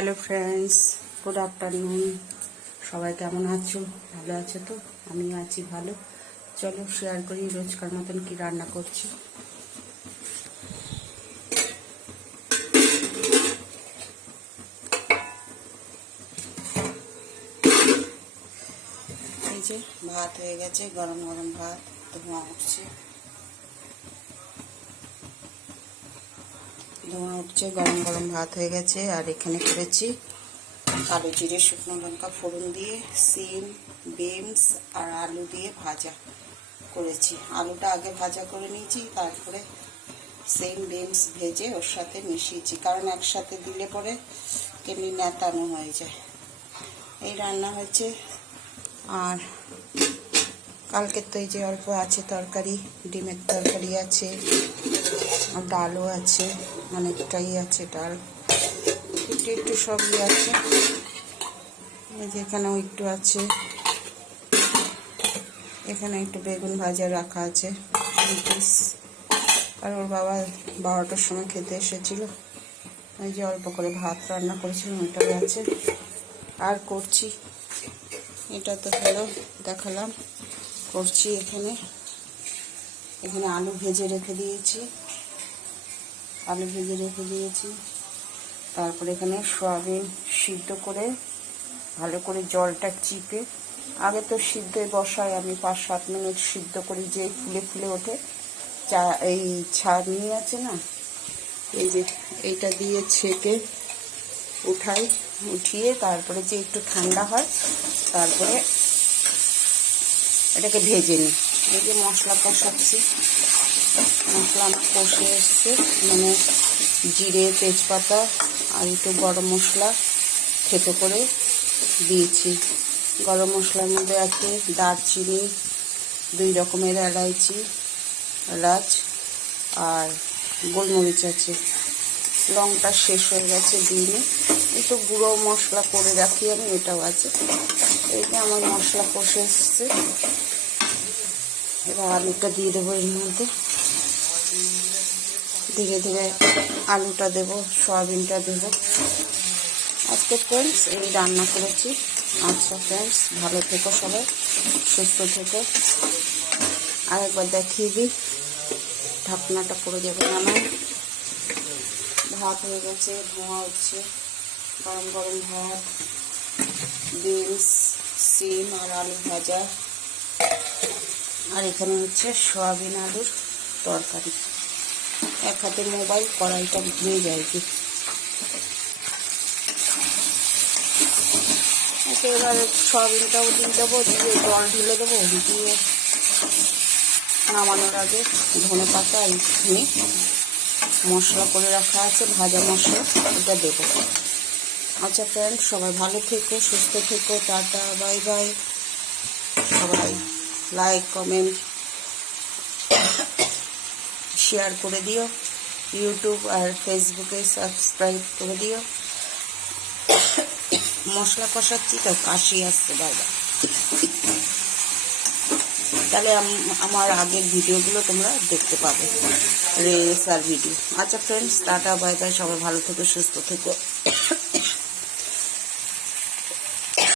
Hello friends, good afternoon. সবাই কেমন আছো? ভালো আছো তো? আমিও আছি ভালো। চলো শেয়ার করি রোজকার মতন কি রান্না করছি। এই যে ভাত হয়ে গেছে, গরম গরম ভাত, ধোঁয়া উঠছে গরম গরম ভাত হয়ে গেছে। আর এখানে করেছি কালো জিরে শুকনো লঙ্কা ফোড়ন দিয়ে সিম, বিনস আর আলু দিয়ে ভাজা করেছি। আলুটা আগে ভাজা করে নিয়েছি, তারপরে সিম বিনস ভেজে ওর সাথে মিশিয়েছি, কারণ একসাথে দিলে পরে কেমনি ন্যাতানো হয়ে যায়। এই রান্না হয়েছে। আর কালকের তো এই যে অল্প আছে তরকারি, ডিমের তরকারি আছে, আর ডালও আছে, অনেকটাই আছে ডাল, একটু একটু সবই আছে। এই যে এখানেও একটু আছে, এখানে একটু বেগুন ভাজা রাখা আছে আর ওর বাবা 12টার সময় খেতে এসেছিল। এই যে অল্প করে ভাত রান্না করেছিলাম, ওইটাও আছে। আর করছি, এটা তো হলো দেখালাম, করছি এখানে আলু ভেজে রেখে দিয়েছি, তারপরে এখানে সয়াবিন সিদ্ধ করে ভালো করে জলটা চিপে, আগে তো সিদ্ধই বসাই আমি, 5-7 মিনিট সিদ্ধ করি, যে ফুলে ফুলে ওঠে। এই ছাড়নি আছে না, এই যে এইটা দিয়ে ছেঁকে উঠিয়ে তারপরে যে একটু ঠান্ডা হয়, তারপরে এটাকে ভেজে নিই। এই যে মশলা কষাচ্ছি, মশলা আমার কষে এসছে, মানে জিরে তেজপাতা আর একটু গরম মশলা থেতো করে দিয়েছি। গরম মশলার মধ্যে আছে দারচিনি, 2 রকমের এলাচ আর গোলমরিচ আছে। লংটা শেষ হয়ে গেছে দিনে, একটু গুঁড়ো মশলা করে রাখি আমি, এটাও আছে। এই যে আমার মশলা কষে এসছে, এবার আলুটা দিয়ে দেবো এর মধ্যে। ধীরে ধীরে আলুটা দেবো, সয়াবিনটা দেবো। আজকে ফ্রেন্ডস এই রান্না করেছি। আচ্ছা ফ্রেন্ডস, ভালো থেকো সবাই, সুস্থ থেকো। আরেকবার দেখিয়ে দিই, ঢাকনাটা পড়ে যাবে না। ভাত হয়ে গেছে, ধোঁয়া উঠছে, গরম গরম ভাত, বিনস, সিম আর আলু ভাজা, আর এখানে হচ্ছে সয়াবিন আলুর তরকারি। এক হাতে মোবাইল, কড়াইটা ধুয়ে যায় কি। এবার সয়াবিনটাও দিয়ে দেবো, দিয়ে জল ঢেলে দেবো, দিয়ে নামানোর আগে ধনে পাতা এইখানে মশলা করে রাখা আছে, ভাজা মশলা, এটা দেবো। আচ্ছা ফ্রেন্ড, সবাই ভালো থেকো, সুস্থ থেকো, টাটা, বাই বাই। সবাই লাইক কমেন্ট শেয়ার করে দিও, ইউটিউব আর ফেসবুকে সাবস্ক্রাইব করে দিও। মশলা কষাচ্ছি তো কাশি আসছে বারবার, তাহলে আমার আগের ভিডিওগুলো তোমরা দেখতে পাবে, রেস আর ভিডিও। আচ্ছা ফ্রেন্ডস, টাটা বাই বাই, সবাই ভালো থেকো, সুস্থ থেকো।